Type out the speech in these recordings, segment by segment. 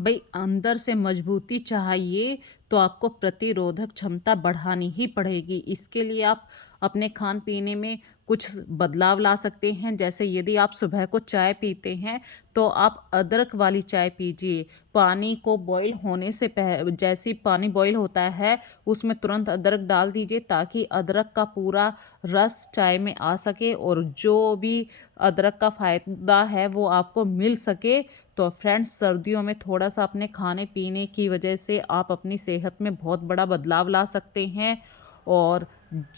भई अंदर से मजबूती चाहिए तो आपको प्रतिरोधक क्षमता बढ़ानी ही पड़ेगी। इसके लिए आप अपने खान-पीने में कुछ बदलाव ला सकते हैं। जैसे यदि आप सुबह को चाय पीते हैं, तो आप अदरक वाली चाय पीजिए। पानी को बॉयल होने से जैसे ही पानी बॉयल होता है, उसमें तुरंत अदरक डाल दीजिए ताकि अदरक का पूरा रस चाय में आ सके और जो भी अदरक का फ़ायदा है वो आपको मिल सके। तो फ्रेंड्स, सर्दियों में थोड़ा-सा अपने खाने-पीने की वजह से आप अपनी सेहत में बहुत बड़ा बदलाव ला सकते हैं। और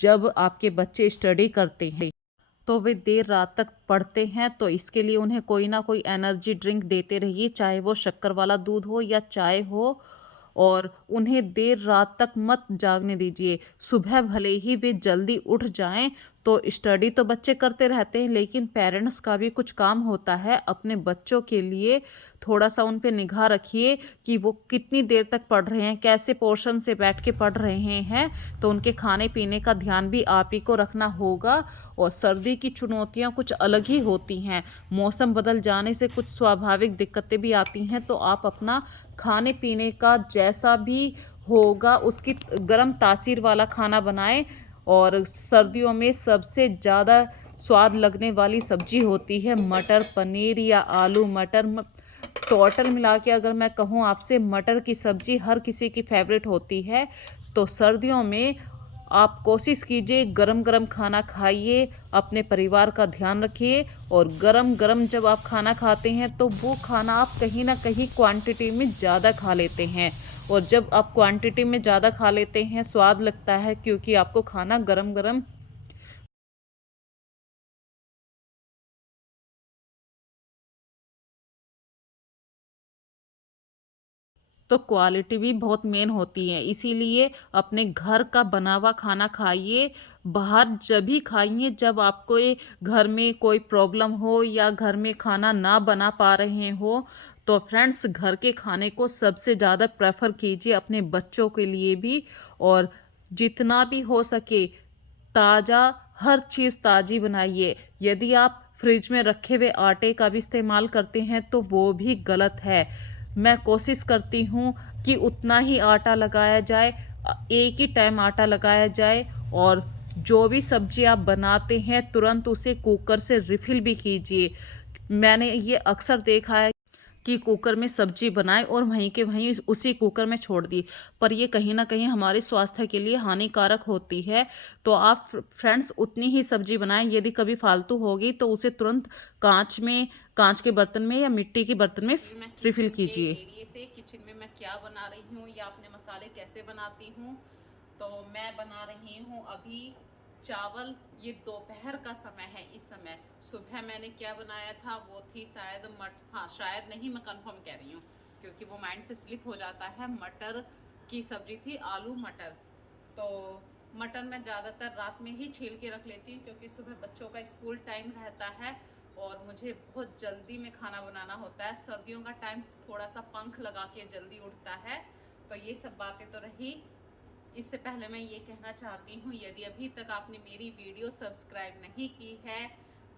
जब आपके बच्चे स्टडी करते हैं, तो वे देर रात तक पढ़ते हैं, तो इसके लिए उन्हें कोई ना कोई एनर्जी ड्रिंक देते रहिए, चाहे वो शक्कर वाला दूध हो या चाय हो। और उन्हें देर रात तक मत जागने दीजिए। सुबह भले ही वे जल्दी उठ जाएँ, तो स्टडी तो बच्चे करते रहते हैं, लेकिन पेरेंट्स का भी कुछ काम होता है। अपने बच्चों के लिए थोड़ा-सा उन पे निगाह रखिए कि वो कितनी देर तक पढ़ रहे हैं, कैसे पोर्शन से बैठ के पढ़ रहे हैं। तो उनके खाने-पीने का ध्यान भी आप ही को रखना होगा। और सर्दी की चुनौतियाँ कुछ अलग ही होती हैं। मौसम बदल जाने से कुछ स्वाभाविक दिक्कतें भी आती हैं, तो आप अपना खाने-पीने का जैसा भी होगा उसकी गरम तासीर वाला खाना बनाएँ। और सर्दियों में सबसे ज़्यादा स्वाद लगने वाली सब्ज़ी होती है मटर पनीर या आलू मटर। टोटल मिला के अगर मैं कहूँ आपसे, मटर की सब्ज़ी हर किसी की फ़ेवरेट होती है। तो सर्दियों में आप कोशिश कीजिए गरम-गरम खाना खाइए, अपने परिवार का ध्यान रखिए। और गरम-गरम जब आप खाना खाते हैं, तो वो खाना आप कहीं न कहीं क्वांटिटी में ज़्यादा खा लेते हैं। और जब आप क्वांटिटी में ज़्यादा खा लेते हैं, स्वाद लगता है क्योंकि आपको खाना गरम-गरम। तो क्वालिटी भी बहुत मेन होती है, इसीलिए अपने घर का बना हुआ खाना खाइए। बाहर जभी खाइए जब आपको ये घर में कोई प्रॉब्लम हो या घर में खाना ना बना पा रहे हो। तो फ्रेंड्स, घर के खाने को सबसे ज़्यादा प्रेफर कीजिए अपने बच्चों के लिए भी। और जितना भी हो सके ताज़ा, हर चीज़ ताज़ी बनाइए। यदि आप फ्रिज में रखे हुए आटे का भी इस्तेमाल करते हैं, तो वो भी गलत है। मैं कोशिश करती हूँ कि उतना ही आटा लगाया जाए, एक ही टाइम आटा लगाया जाए। और जो भी सब्ज़ी आप बनाते हैं, तुरंत उसे कुकर से रिफ़िल भी कीजिए। मैंने ये अक्सर देखा है कि कुकर में सब्जी बनाए और वहीं के वहीं उसी कुकर में छोड़ दी, पर ये कहीं न कहीं हमारे स्वास्थ्य के लिए हानिकारक होती है। तो आप फ्रेंड्स उतनी ही सब्जी बनाएँ, यदि कभी फालतू होगी तो उसे तुरंत काँच के बर्तन में या मिट्टी के बर्तन में मैं रिफ़िल किचन के कीजिए। एरिए से किचन में मैं क्या बना रही हूँ या अपने मसाले कैसे बनाती हूँ। तो मैं बना रही हूँ अभी चावल। ये दोपहर का समय है। इस समय सुबह मैंने क्या बनाया था, वो थी शायद हाँ, शायद नहीं, मैं कंफर्म कह रही हूँ क्योंकि वो माइंड से स्लिप हो जाता है। मटर की सब्जी थी, आलू मटर। तो मटन मैं ज़्यादातर रात में ही छील के रख लेती हूँ क्योंकि सुबह बच्चों का स्कूल टाइम रहता है और मुझे बहुत जल्दी में खाना बनाना होता है। सर्दियों का टाइम थोड़ा सा पंख लगा के जल्दी उठता है। तो ये सब बातें तो रही। इससे पहले मैं ये कहना चाहती हूँ, यदि अभी तक आपने मेरी वीडियो सब्सक्राइब नहीं की है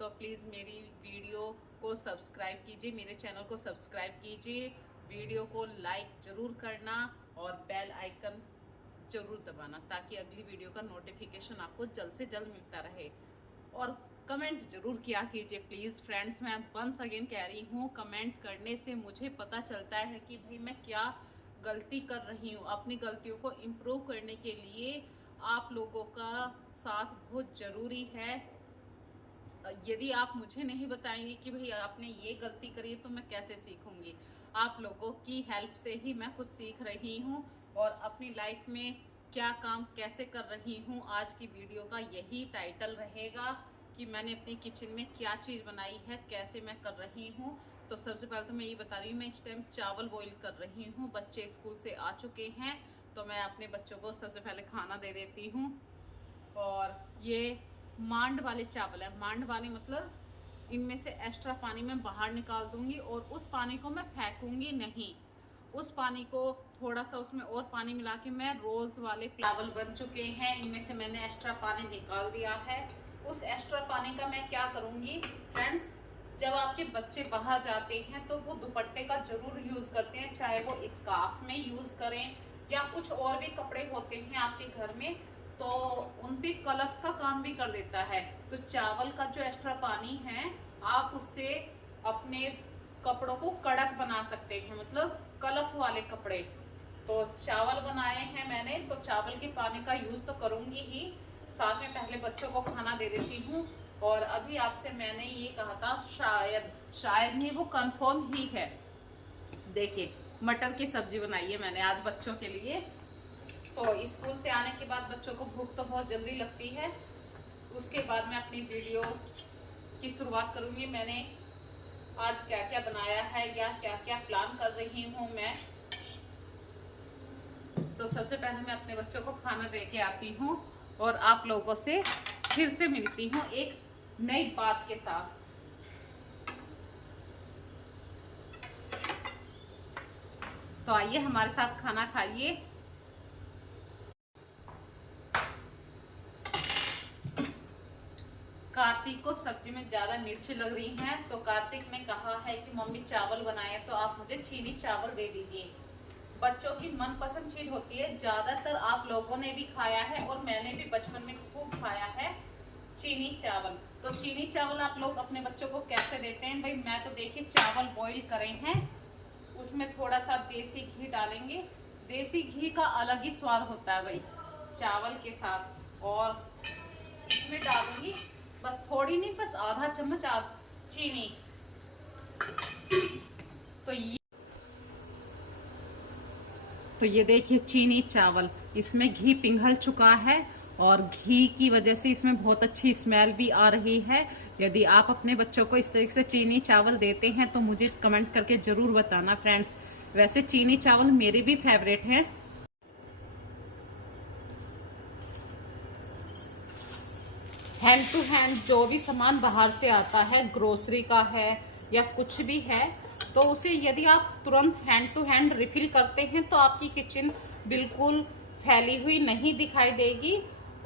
तो प्लीज़ मेरी वीडियो को सब्सक्राइब कीजिए, मेरे चैनल को सब्सक्राइब कीजिए, वीडियो को लाइक ज़रूर करना और बेल आइकन ज़रूर दबाना ताकि अगली वीडियो का नोटिफिकेशन आपको जल्द से जल्द मिलता रहे। और कमेंट ज़रूर किया कीजिए प्लीज़ फ्रेंड्स। मैं वंस अगेन कह रही हूँ, कमेंट करने से मुझे पता चलता है कि भाई मैं क्या गलती कर रही हूँ। अपनी गलतियों को इम्प्रूव करने के लिए आप लोगों का साथ बहुत ज़रूरी है। यदि आप मुझे नहीं बताएंगे कि भाई आपने ये गलती करी है तो मैं कैसे सीखूंगी। आप लोगों की हेल्प से ही मैं कुछ सीख रही हूँ और अपनी लाइफ में क्या काम कैसे कर रही हूँ। आज की वीडियो का यही टाइटल रहेगा कि मैंने अपनी किचन में क्या चीज़ बनाई है, कैसे मैं कर रही हूँ। तो सबसे पहले तो मैं ये बता रही हूँ, मैं इस टाइम चावल बॉईल कर रही हूँ। बच्चे स्कूल से आ चुके हैं तो मैं अपने बच्चों को सबसे पहले खाना दे देती हूँ। और ये मांड वाले चावल है। मांड वाले मतलब इनमें से एक्स्ट्रा पानी मैं बाहर निकाल दूंगी और उस पानी को मैं फेंकूंगी नहीं। उस पानी को थोड़ा सा उसमें और पानी मिला के मैं रोज़ वाले चावल बन चुके हैं, इनमें से मैंने एक्स्ट्रा पानी निकाल दिया है। उस एक्स्ट्रा पानी का मैं क्या करूँगी फ्रेंड्स, जब आपके बच्चे बाहर जाते हैं तो वो दुपट्टे का जरूर यूज करते हैं, चाहे वो स्कार्फ में यूज करें या कुछ और भी कपड़े होते हैं आपके घर में, तो उन पे कलफ का काम भी कर देता है। तो चावल का जो एक्स्ट्रा पानी है आप उससे अपने कपड़ों को कड़क बना सकते हैं, मतलब कलफ वाले कपड़े। तो चावल बनाए हैं मैंने, तो चावल के पानी का यूज तो करूंगी ही, साथ में पहले बच्चों को खाना दे देती हूँ। और अभी आपसे मैंने ये कहा था, शायद नहीं, वो कंफर्म ही है। देखिए मटर की सब्जी बनाई है मैंने आज बच्चों के लिए। तो स्कूल से आने के बाद बच्चों को भूख तो बहुत जल्दी लगती है, उसके बाद मैं अपनी वीडियो की शुरुआत करूंगी। मैंने आज क्या क्या बनाया है या क्या क्या प्लान कर रही हूँ मैं। तो सबसे पहले मैं अपने बच्चों को खाना दे के आती हूँ और आप लोगों से फिर से मिलती हूँ एक नई बात के साथ। तो आइए हमारे साथ खाना खाइए। कार्तिक को सब्जी में ज्यादा मिर्च लग रही है, तो कार्तिक ने कहा है कि मम्मी चावल बनाए तो आप मुझे चीनी चावल दे दीजिए। बच्चों की मनपसंद चीज होती है, ज्यादातर आप लोगों ने भी खाया है और मैंने भी बचपन में खूब खाया है, चीनी चावल। तो चीनी चावल आप लोग अपने बच्चों को कैसे देते हैं? भाई मैं तो देखिए चावल बॉईल करे हैं, उसमें थोड़ा सा देसी घी डालेंगे। देसी घी का अलग ही स्वाद होता है भाई चावल के साथ। और इसमें डालूंगी बस थोड़ी नहीं, बस आधा चम्मच चीनी। तो ये देखिए चीनी चावल, इसमें घी पिघल चुका है और घी की वजह से इसमें बहुत अच्छी स्मेल भी आ रही है। यदि आप अपने बच्चों को इस तरीके से चीनी चावल देते हैं तो मुझे कमेंट करके जरूर बताना फ्रेंड्स। वैसे चीनी चावल मेरे भी फेवरेट हैं। हैंड टू हैंड जो भी सामान बाहर से आता है, ग्रोसरी का है या कुछ भी है, तो उसे यदि आप तुरंत हैंड टू हैंड रिफिल करते हैं तो आपकी किचन बिल्कुल फैली हुई नहीं दिखाई देगी।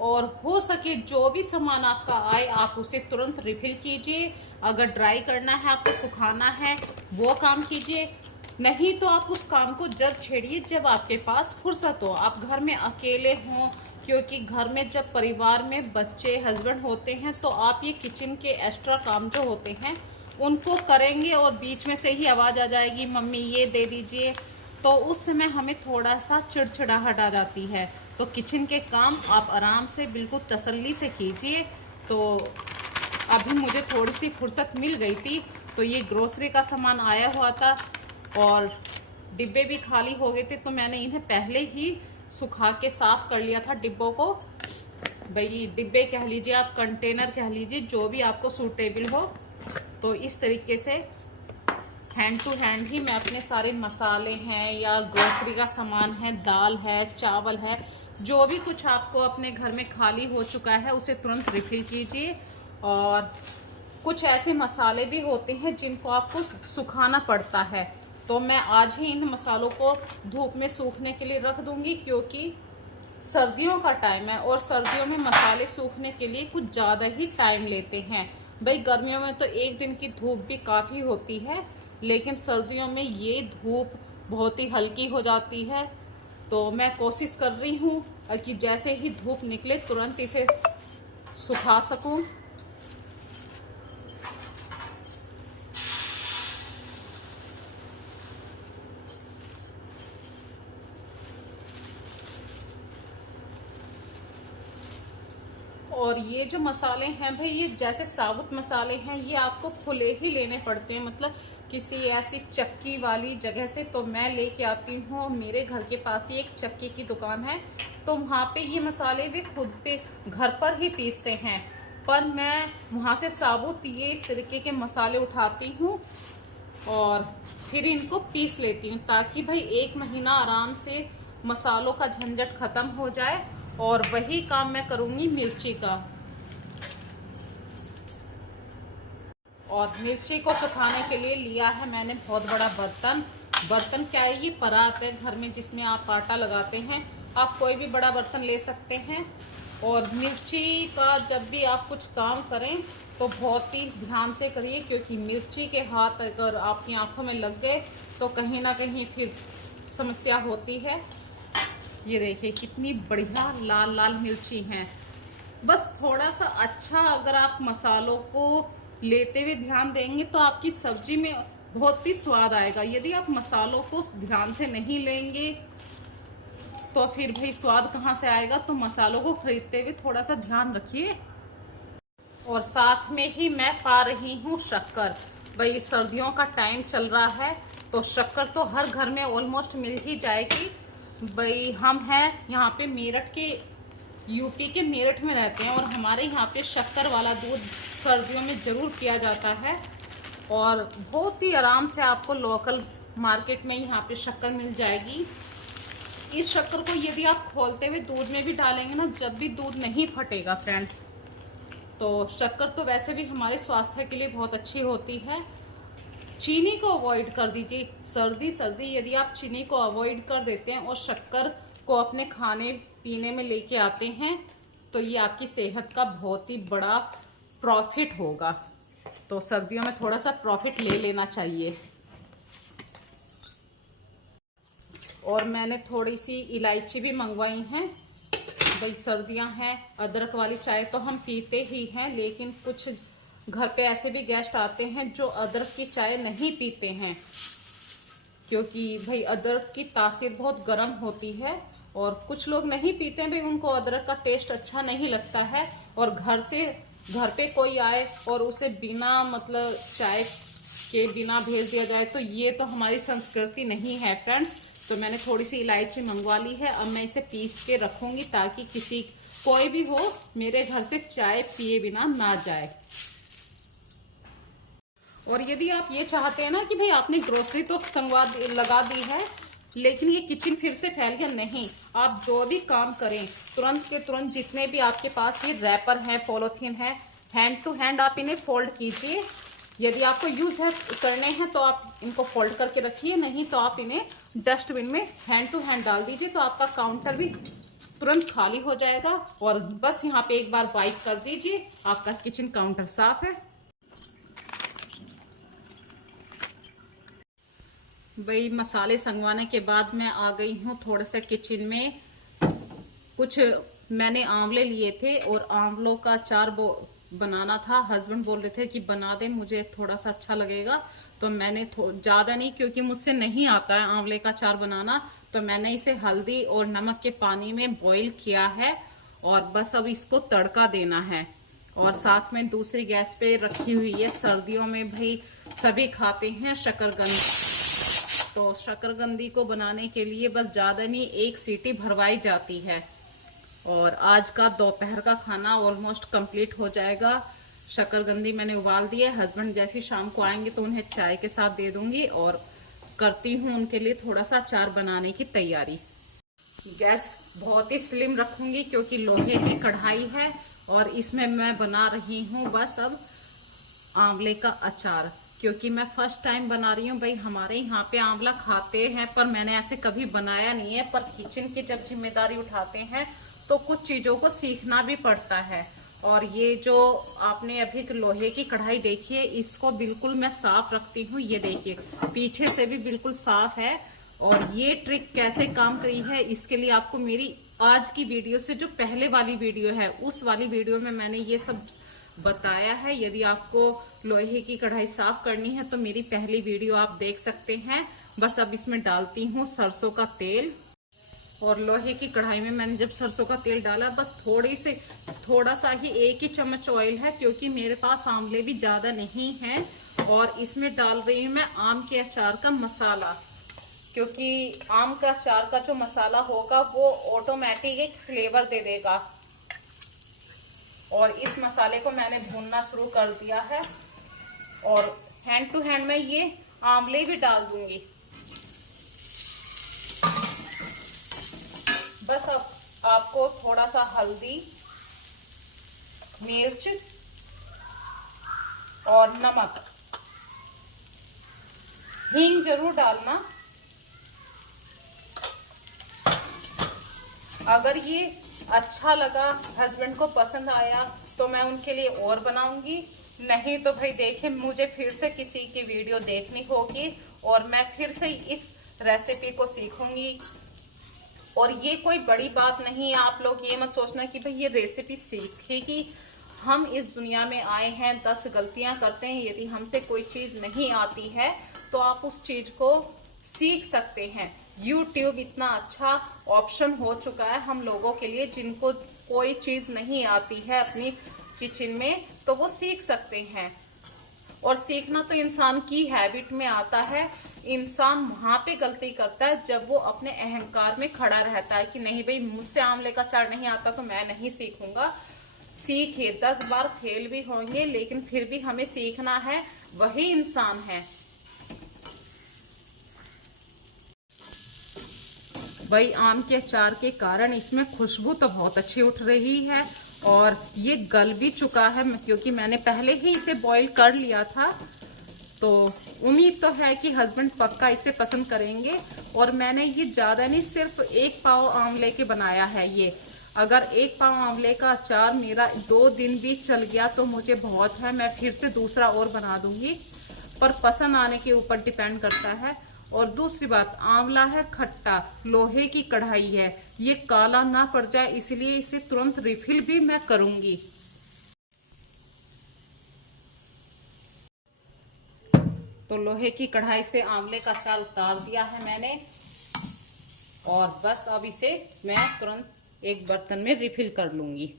और हो सके जो भी सामान आपका आए आप उसे तुरंत रिफिल कीजिए। अगर ड्राई करना है, आपको सुखाना है, वो काम कीजिए। नहीं तो आप उस काम को जब छेड़िए जब आपके पास फुर्सत हो, आप घर में अकेले हों, क्योंकि घर में जब परिवार में बच्चे, हस्बैंड होते हैं तो आप ये किचन के एक्स्ट्रा काम जो होते हैं उनको करेंगे और बीच में से ही आवाज़ आ जाएगी मम्मी ये दे दीजिए, तो उस समय हमें थोड़ा सा चिड़चिड़ाहट आ जाती है। तो किचन के काम आप आराम से बिल्कुल तसल्ली से कीजिए। तो अभी मुझे थोड़ी सी फुर्सत मिल गई थी, तो ये ग्रोसरी का सामान आया हुआ था और डिब्बे भी खाली हो गए थे, तो मैंने इन्हें पहले ही सुखा के साफ कर लिया था डिब्बों को। भाई डिब्बे कह लीजिए आप, कंटेनर कह लीजिए, जो भी आपको सूटेबल हो। तो इस तरीके से हैंड टू हैंड ही मैं अपने सारे मसाले हैं या ग्रोसरी का सामान है, दाल है, चावल है, जो भी कुछ आपको अपने घर में खाली हो चुका है उसे तुरंत रिफिल कीजिए। और कुछ ऐसे मसाले भी होते हैं जिनको आपको सुखाना पड़ता है, तो मैं आज ही इन मसालों को धूप में सूखने के लिए रख दूंगी, क्योंकि सर्दियों का टाइम है और सर्दियों में मसाले सूखने के लिए कुछ ज़्यादा ही टाइम लेते हैं। भाई गर्मियों में तो एक दिन की धूप भी काफ़ी होती है, लेकिन सर्दियों में ये धूप बहुत ही हल्की हो जाती है। तो मैं कोशिश कर रही हूँ कि जैसे ही धूप निकले तुरंत इसे सुखा सकूँ। और ये जो मसाले हैं भाई, ये जैसे साबुत मसाले हैं, ये आपको खुले ही लेने पड़ते हैं, मतलब किसी ऐसी चक्की वाली जगह से। तो मैं लेके आती हूँ, मेरे घर के पास ही एक चक्की की दुकान है, तो वहाँ पे ये मसाले भी खुद पे घर पर ही पीसते हैं। पर मैं वहाँ से साबुत ये इस तरीके के मसाले उठाती हूँ और फिर इनको पीस लेती हूँ, ताकि भाई 1 महीना आराम से मसालों का झंझट खत्म हो जाए। और वही काम मैं करूँगी मिर्ची का। और मिर्ची को सुखाने के लिए लिया है मैंने बहुत बड़ा बर्तन क्या है, ये परात है घर में जिसमें आप आटा लगाते हैं। आप कोई भी बड़ा बर्तन ले सकते हैं। और मिर्ची का जब भी आप कुछ काम करें तो बहुत ही ध्यान से करिए, क्योंकि मिर्ची के हाथ अगर आपकी आंखों में लग गए तो कहीं ना कहीं फिर समस्या होती है। ये देखिए कितनी बढ़िया लाल लाल मिर्ची हैं। बस थोड़ा सा अच्छा अगर आप मसालों को लेते हुए ध्यान देंगे तो आपकी सब्जी में बहुत ही स्वाद आएगा। यदि आप मसालों को ध्यान से नहीं लेंगे तो फिर भाई स्वाद कहाँ से आएगा। तो मसालों को खरीदते हुए थोड़ा सा ध्यान रखिए। और साथ में ही मैं पा रही हूँ शक्कर। भाई सर्दियों का टाइम चल रहा है तो शक्कर तो हर घर में ऑलमोस्ट मिल ही जाएगी। भाई हम हैं यहाँ पे मेरठ के, यूपी के मेरठ में रहते हैं और हमारे यहाँ पे शक्कर वाला दूध सर्दियों में ज़रूर किया जाता है। और बहुत ही आराम से आपको लोकल मार्केट में यहाँ पे शक्कर मिल जाएगी। इस शक्कर को यदि आप खोलते हुए दूध में भी डालेंगे ना, जब भी दूध नहीं फटेगा फ्रेंड्स। तो शक्कर तो वैसे भी हमारे स्वास्थ्य के लिए बहुत अच्छी होती है। चीनी को अवॉइड कर दीजिए। सर्दी यदि आप चीनी को अवॉइड कर देते हैं और शक्कर को अपने खाने पीने में लेके आते हैं तो ये आपकी सेहत का बहुत ही बड़ा प्रॉफिट होगा। तो सर्दियों में थोड़ा सा प्रॉफिट ले लेना चाहिए। और मैंने थोड़ी सी इलायची भी मंगवाई हैं। भाई सर्दियां हैं, अदरक वाली चाय तो हम पीते ही हैं, लेकिन कुछ घर पे ऐसे भी गेस्ट आते हैं जो अदरक की चाय नहीं पीते हैं, क्योंकि भाई अदरक की तासीर बहुत गर्म होती है। और कुछ लोग नहीं पीते हैं भाई, उनको अदरक का टेस्ट अच्छा नहीं लगता है। और घर पे कोई आए और उसे बिना मतलब चाय के बिना भेज दिया जाए तो ये तो हमारी संस्कृति नहीं है फ्रेंड्स। तो मैंने थोड़ी सी इलायची मंगवा ली है। अब मैं इसे पीस के रखूंगी ताकि कोई भी हो मेरे घर से चाय पिए बिना ना जाए। और यदि आप ये चाहते हैं ना कि भाई आपने ग्रोसरी तो लगा दी है लेकिन ये किचन फिर से फैल गया, नहीं, आप जो भी काम करें तुरंत के तुरंत जितने भी आपके पास ये रैपर हैं, पॉलीथीन है, हैंड टू हैंड आप इन्हें फोल्ड कीजिए। यदि आपको यूज है करने हैं तो आप इनको फोल्ड करके रखिए, नहीं तो आप इन्हें डस्टबिन में हैंड टू हैंड डाल दीजिए। तो आपका काउंटर भी तुरंत खाली हो जाएगा। और बस यहाँ पे एक बार वाइप कर दीजिए, आपका किचन काउंटर साफ है। भाई मसाले संगवाने के बाद मैं आ गई हूँ थोड़ा सा किचन में। कुछ मैंने आंवले लिए थे और आंवलों का अचार बनाना था। हस्बैंड बोल रहे थे कि बना दे, मुझे थोड़ा सा अच्छा लगेगा। तो मैंने ज़्यादा नहीं, क्योंकि मुझसे नहीं आता है आंवले का अचार बनाना, तो मैंने इसे हल्दी और नमक के पानी में बॉईल किया है। और बस अब इसको तड़का देना है। और साथ में दूसरी गैस पे रखी हुई है, सर्दियों में भाई सभी खाते हैं शकरकंद। तो शकरकंदी को बनाने के लिए बस ज़्यादा नहीं, एक सीटी भरवाई जाती है। और आज का दोपहर का खाना ऑलमोस्ट कंप्लीट हो जाएगा। शकरकंदी मैंने उबाल दी है। हस्बैंड जैसे शाम को आएंगे तो उन्हें चाय के साथ दे दूंगी और करती हूँ उनके लिए थोड़ा सा अचार बनाने की तैयारी। गैस बहुत ही स्लिम रखूंगी क्योंकि लोहे की कढ़ाई है और इसमें मैं बना रही हूँ बस अब आंवले का अचार, क्योंकि मैं फर्स्ट टाइम बना रही हूँ। भाई हमारे यहाँ पे आंवला खाते हैं पर मैंने ऐसे कभी बनाया नहीं है। पर किचन की जब जिम्मेदारी उठाते हैं तो कुछ चीज़ों को सीखना भी पड़ता है। और ये जो आपने अभी लोहे की कढ़ाई देखी है, इसको बिल्कुल मैं साफ रखती हूँ। ये देखिए पीछे से भी बिल्कुल साफ है। और ये ट्रिक कैसे काम करी है इसके लिए आपको मेरी आज की वीडियो से जो पहले वाली वीडियो है उस वाली वीडियो में मैंने ये सब बताया है। यदि आपको लोहे की कढ़ाई साफ करनी है तो मेरी पहली वीडियो आप देख सकते हैं। बस अब इसमें डालती हूँ सरसों का तेल। और लोहे की कढ़ाई में मैंने जब सरसों का तेल डाला बस थोड़ा सा ही 1 ही चम्मच ऑयल है, क्योंकि मेरे पास आंवले भी ज्यादा नहीं हैं। और इसमें डाल रही हूँ मैं आम के अचार का मसाला, क्योंकि आम का अचार का जो मसाला होगा वो ऑटोमेटिक एक फ्लेवर दे देगा। और इस मसाले को मैंने भूनना शुरू कर दिया है। और हैंड टू हैंड मैं ये आंवले भी डाल दूंगी। बस अब आपको थोड़ा सा हल्दी, मिर्च और नमक, हींग जरूर डालना। अगर ये अच्छा लगा, हस्बैंड को पसंद आया तो मैं उनके लिए और बनाऊंगी। नहीं तो भाई देखिए, मुझे फिर से किसी की वीडियो देखनी होगी और मैं फिर से इस रेसिपी को सीखूंगी। और ये कोई बड़ी बात नहीं है, आप लोग ये मत सोचना कि भाई ये रेसिपी सीखेगी। हम इस दुनिया में आए हैं, 10 गलतियां करते हैं। यदि हमसे कोई चीज़ नहीं आती है तो आप उस चीज़ को सीख सकते हैं। YouTube इतना अच्छा ऑप्शन हो चुका है हम लोगों के लिए, जिनको कोई चीज़ नहीं आती है अपनी किचन में, तो वो सीख सकते हैं। और सीखना तो इंसान की हैबिट में आता है। इंसान वहां पे गलती करता है जब वो अपने अहंकार में खड़ा रहता है कि नहीं भाई, मुझसे आंवले का अचार नहीं आता तो मैं नहीं सीखूंगा। सीखिए, 10 बार फेल भी होंगे लेकिन फिर भी हमें सीखना है, वही इंसान है। भाई आम के अचार के कारण इसमें खुशबू तो बहुत अच्छी उठ रही है और ये गल भी चुका है, क्योंकि मैंने पहले ही इसे बॉईल कर लिया था। तो उम्मीद तो है कि हस्बैंड पक्का इसे पसंद करेंगे। और मैंने ये ज़्यादा नहीं, सिर्फ 1 पाव आंवले के बनाया है ये। अगर 1 पाव आंवले का अचार मेरा 2 दिन भी चल गया तो मुझे बहुत है, मैं फिर से दूसरा और बना दूंगी। पर पसंद आने के ऊपर डिपेंड करता है। और दूसरी बात, आंवला है खट्टा, लोहे की कढ़ाई है, ये काला ना पड़ जाए इसलिए इसे तुरंत रिफिल भी मैं करूंगी। तो लोहे की कढ़ाई से आंवले का अचार उतार दिया है मैंने और बस अब इसे मैं तुरंत एक बर्तन में रिफिल कर लूंगी।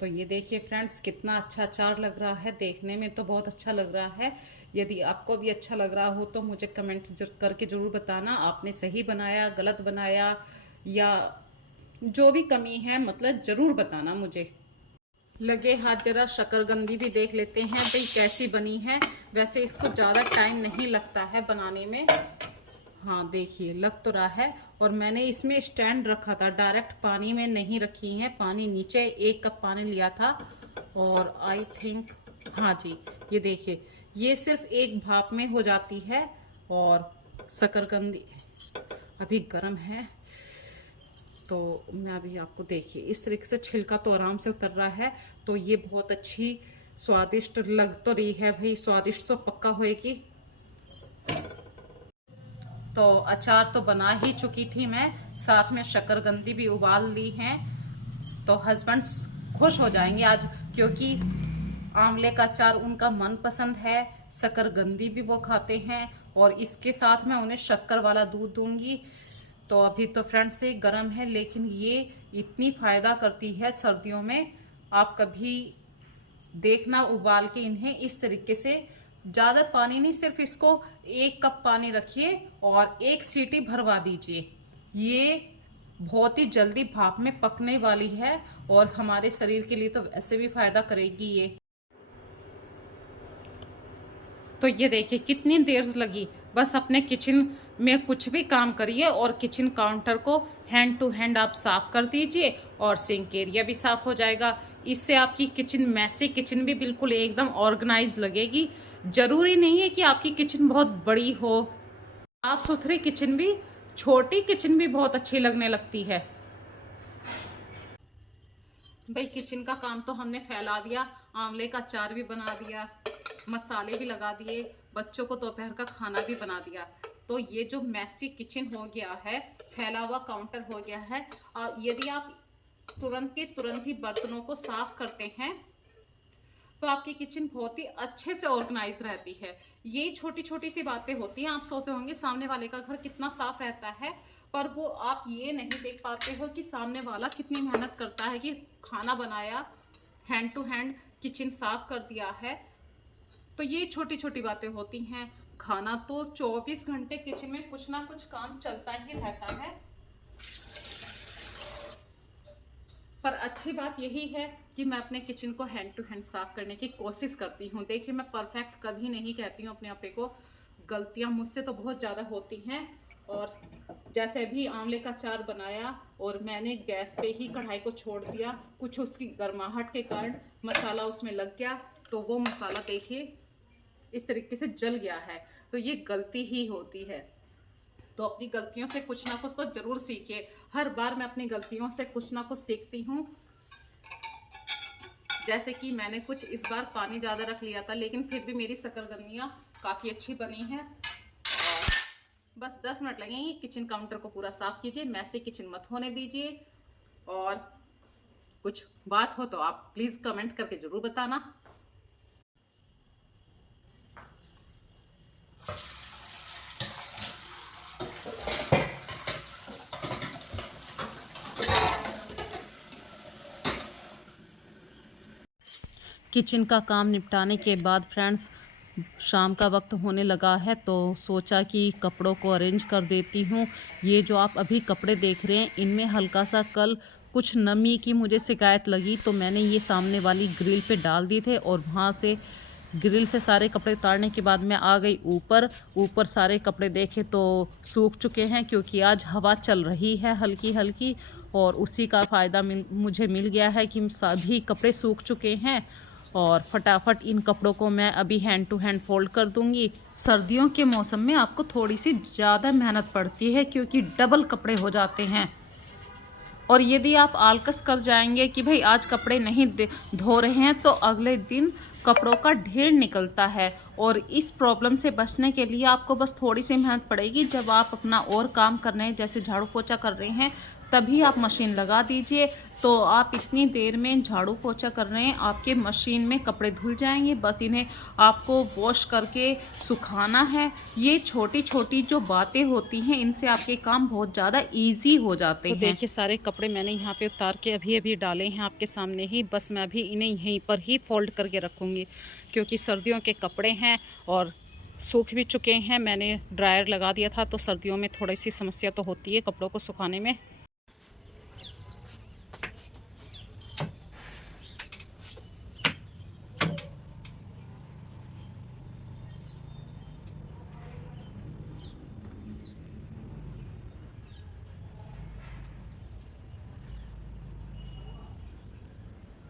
तो ये देखिए फ्रेंड्स, कितना अच्छा अचार लग रहा है, देखने में तो बहुत अच्छा लग रहा है। यदि आपको भी अच्छा लग रहा हो तो मुझे कमेंट करके ज़रूर बताना, आपने सही बनाया, गलत बनाया, या जो भी कमी है मतलब ज़रूर बताना मुझे। लगे हाथ जरा शकरकंदी भी देख लेते हैं भाई कैसी बनी है। वैसे इसको ज़्यादा टाइम नहीं लगता है बनाने में। हाँ देखिए, लग तो रहा है। और मैंने इसमें स्टैंड रखा था, डायरेक्ट पानी में नहीं रखी है, पानी नीचे 1 कप पानी लिया था। और आई थिंक, हाँ जी, ये देखिए, ये सिर्फ एक भाप में हो जाती है। और शकरकंदी अभी गर्म है तो मैं अभी आपको, देखिए इस तरीके से छिलका तो आराम से उतर रहा है। तो ये बहुत अच्छी स्वादिष्ट लग तो रही है भाई, स्वादिष्ट तो पक्का होएगी। तो अचार तो बना ही चुकी थी मैं, साथ में शकरकंदी भी उबाल ली हैं। तो हस्बैंड खुश हो जाएंगे आज, क्योंकि आंवले का अचार उनका मनपसंद है, शकरकंदी भी वो खाते हैं। और इसके साथ मैं उन्हें शक्कर वाला दूध दूंगी। तो अभी तो फ्रेंड्स से गर्म है, लेकिन ये इतनी फायदा करती है सर्दियों में। आप कभी देखना उबाल के इन्हें इस तरीके से, ज़्यादा पानी नहीं, सिर्फ इसको 1 कप पानी रखिए और 1 सीटी भरवा दीजिए। ये बहुत ही जल्दी भाप में पकने वाली है और हमारे शरीर के लिए तो वैसे भी फायदा करेगी ये। तो ये देखिए कितनी देर लगी। बस अपने किचन में कुछ भी काम करिए और किचन काउंटर को हैंड टू हैंड आप साफ कर दीजिए और सिंक एरिया भी साफ हो जाएगा। इससे आपकी किचन, मैसी किचन भी बिल्कुल एकदम ऑर्गेनाइज लगेगी। जरूरी नहीं है कि आपकी किचन बहुत बड़ी हो, साफ सुथरी किचन भी, छोटी किचन भी बहुत अच्छी लगने लगती है। भाई किचन का काम तो हमने फैला दिया, आंवले का अचार भी बना दिया, मसाले भी लगा दिए, बच्चों को दोपहर का खाना भी बना दिया। तो ये जो मैसी किचन हो गया है, फैला हुआ काउंटर हो गया है। और यदि आप तुरंत के तुरंत ही बर्तनों को साफ करते हैं तो आपकी किचन बहुत ही अच्छे से ऑर्गेनाइज रहती है। ये छोटी छोटी सी बातें होती हैं। आप सोचते होंगे सामने वाले का घर कितना साफ रहता है, पर वो आप ये नहीं देख पाते हो कि सामने वाला कितनी मेहनत करता है कि खाना बनाया, हैंड टू हैंड किचन साफ कर दिया है। तो ये छोटी छोटी बातें होती हैं। खाना तो 24 घंटे किचन में कुछ ना कुछ काम चलता ही रहता है। पर अच्छी बात यही है कि मैं अपने किचन को हैंड टू हैंड साफ करने की कोशिश करती हूँ। देखिए, मैं परफेक्ट कभी नहीं कहती हूँ अपने आप को, गलतियाँ मुझसे तो बहुत ज़्यादा होती हैं। और जैसे भी आंवले का अचार बनाया और मैंने गैस पे ही कढ़ाई को छोड़ दिया, कुछ उसकी गर्माहट के कारण मसाला उसमें लग गया, तो वो मसाला देखिए इस तरीके से जल गया है। तो ये गलती ही होती है। तो अपनी गलतियों से कुछ ना कुछ तो जरूर सीखिए। हर बार मैं अपनी गलतियों से कुछ ना कुछ सीखती हूँ। जैसे कि मैंने कुछ इस बार पानी ज़्यादा रख लिया था, लेकिन फिर भी मेरी शकरकंदियाँ काफ़ी अच्छी बनी हैं। और बस 10 मिनट लगेंगे। किचन काउंटर को पूरा साफ कीजिए, मैसी किचन मत होने दीजिए। और कुछ बात हो तो आप प्लीज़ कमेंट करके ज़रूर बताना। किचन का काम निपटाने के बाद फ्रेंड्स शाम का वक्त होने लगा है, तो सोचा कि कपड़ों को अरेंज कर देती हूँ। ये जो आप अभी कपड़े देख रहे हैं, इनमें हल्का सा कल कुछ नमी की मुझे शिकायत लगी, तो मैंने ये सामने वाली ग्रिल पे डाल दिए थे और वहाँ से ग्रिल से सारे कपड़े उतारने के बाद मैं आ गई ऊपर सारे कपड़े देखे तो सूख चुके हैं, क्योंकि आज हवा चल रही है हल्की हल्की, और उसी का फ़ायदा मुझे मिल गया है कि सभी कपड़े सूख चुके हैं। और फटाफट इन कपड़ों को मैं अभी हैंड टू हैंड फोल्ड कर दूंगी। सर्दियों के मौसम में आपको थोड़ी सी ज़्यादा मेहनत पड़ती है, क्योंकि डबल कपड़े हो जाते हैं। और यदि आप आलकस कर जाएंगे कि भाई आज कपड़े नहीं धो रहे हैं, तो अगले दिन कपड़ों का ढेर निकलता है। और इस प्रॉब्लम से बचने के लिए आपको बस थोड़ी सी मेहनत पड़ेगी। जब आप अपना और काम कर रहे हैं, जैसे झाड़ू पोछा कर रहे हैं, तभी आप मशीन लगा दीजिए। तो आप इतनी देर में झाड़ू पोछा कर रहे हैं, आपके मशीन में कपड़े धुल जाएंगे। बस इन्हें आपको वॉश करके सुखाना है। ये छोटी छोटी जो बातें होती हैं, इनसे आपके काम बहुत ज़्यादा ईजी हो जाते हैं। तो देखिए सारे कपड़े मैंने यहाँ पे उतार के अभी अभी डाले हैं आपके सामने ही। बस मैं अभी इन्हें यहीं पर ही फोल्ड करके रखूँगी, क्योंकि सर्दियों के कपड़े हैं और सूख भी चुके हैं। मैंने ड्रायर लगा दिया था, तो सर्दियों में थोड़ी सी समस्या तो होती है कपड़ों को सुखाने में।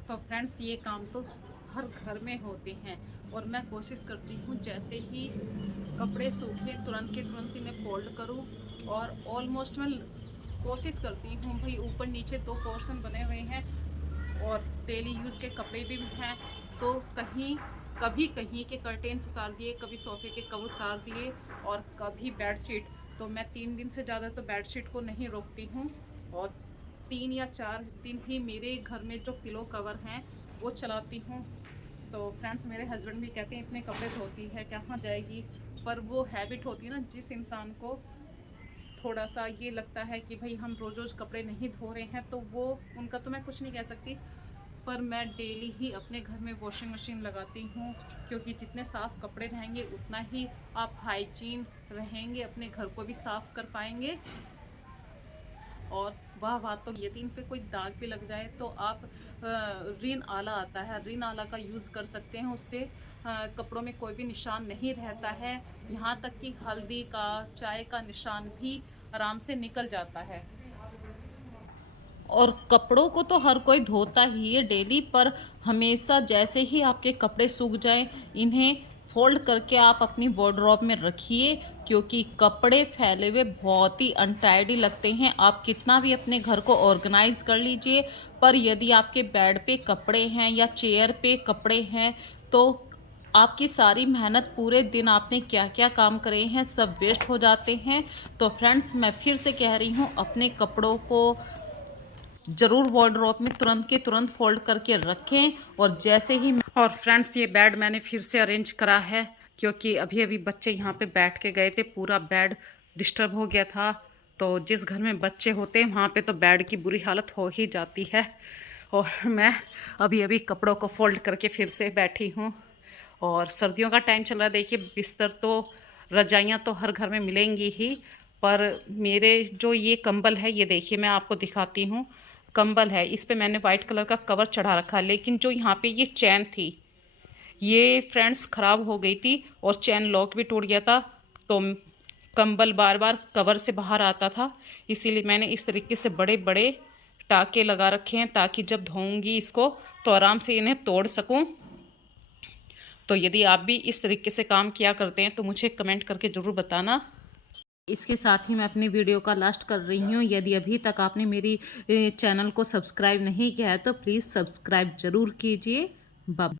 तो फ्रेंड्स, ये काम तो हर घर में होते हैं, और मैं कोशिश करती हूँ जैसे ही कपड़े सूखे तुरंत के तुरंत इन्हें फोल्ड करूँ। और ऑलमोस्ट मैं कोशिश करती हूँ भाई, ऊपर नीचे 2 पोर्शन बने हुए हैं और डेली यूज़ के कपड़े भी हैं, तो कहीं कभी कहीं के कर्टेन्स उतार दिए, कभी सोफ़े के कवर उतार दिए, और कभी बेड शीट। तो मैं 3 दिन से ज़्यादा तो बेड शीट को नहीं रोकती हूँ, और 3 या 4 दिन ही मेरे घर में जो पिलो कवर हैं वो चलाती हूँ। तो फ्रेंड्स, मेरे हस्बैंड भी कहते हैं इतने कपड़े धोती है कहाँ जाएगी, पर वो हैबिट होती है ना, जिस इंसान को थोड़ा सा ये लगता है कि भाई हम रोज़ रोज़ कपड़े नहीं धो रहे हैं, तो वो उनका तो मैं कुछ नहीं कह सकती। पर मैं डेली ही अपने घर में वॉशिंग मशीन लगाती हूँ, क्योंकि जितने साफ़ कपड़े रहेंगे उतना ही आप हाइजीन रहेंगे, अपने घर को भी साफ़ कर पाएंगे। और वाह वाह, तो यदि इन पे कोई दाग भी लग जाए तो आप रिन आला आता है, रिन आला का यूज़ कर सकते हैं। उससे कपड़ों में कोई भी निशान नहीं रहता है। यहाँ तक कि हल्दी का, चाय का निशान भी आराम से निकल जाता है। और कपड़ों को तो हर कोई धोता ही है डेली, पर हमेशा जैसे ही आपके कपड़े सूख जाएं, इन्हें फोल्ड करके आप अपनी वार्डरोब में रखिए, क्योंकि कपड़े फैले हुए बहुत ही अनटाइडी लगते हैं। आप कितना भी अपने घर को ऑर्गेनाइज कर लीजिए, पर यदि आपके बेड पे कपड़े हैं या चेयर पे कपड़े हैं, तो आपकी सारी मेहनत, पूरे दिन आपने क्या क्या काम करे हैं, सब वेस्ट हो जाते हैं। तो फ्रेंड्स, मैं फिर से कह रही हूँ, अपने कपड़ों को ज़रूर वार्डरोब में तुरंत के तुरंत फोल्ड करके रखें। और जैसे ही और फ्रेंड्स, ये बेड मैंने फिर से अरेंज करा है, क्योंकि अभी अभी बच्चे यहाँ पे बैठ के गए थे, पूरा बेड डिस्टर्ब हो गया था। तो जिस घर में बच्चे होते हैं वहाँ पे तो बेड की बुरी हालत हो ही जाती है। और मैं अभी अभी कपड़ों को फोल्ड करके फिर से बैठी हूँ। और सर्दियों का टाइम चल रहा है, देखिए बिस्तर तो, रजाइयाँ तो हर घर में मिलेंगी ही, पर मेरे जो ये कंबल है, ये देखिए मैं आपको दिखाती हूँ। कंबल है, इस पे मैंने वाइट कलर का कवर चढ़ा रखा है, लेकिन जो यहाँ पे ये चैन थी, ये फ्रेंड्स ख़राब हो गई थी और चैन लॉक भी टूट गया था। तो कंबल बार बार कवर से बाहर आता था, इसीलिए मैंने इस तरीके से बड़े बड़े टाके लगा रखे हैं ताकि जब धोऊंगी इसको तो आराम से इन्हें तोड़ सकूं। तो यदि आप भी इस तरीके से काम किया करते हैं तो मुझे कमेंट करके ज़रूर बताना। इसके साथ ही मैं अपनी वीडियो का लास्ट कर रही हूँ। यदि अभी तक आपने मेरी चैनल को सब्सक्राइब नहीं किया है तो प्लीज़ सब्सक्राइब ज़रूर कीजिए। बाय।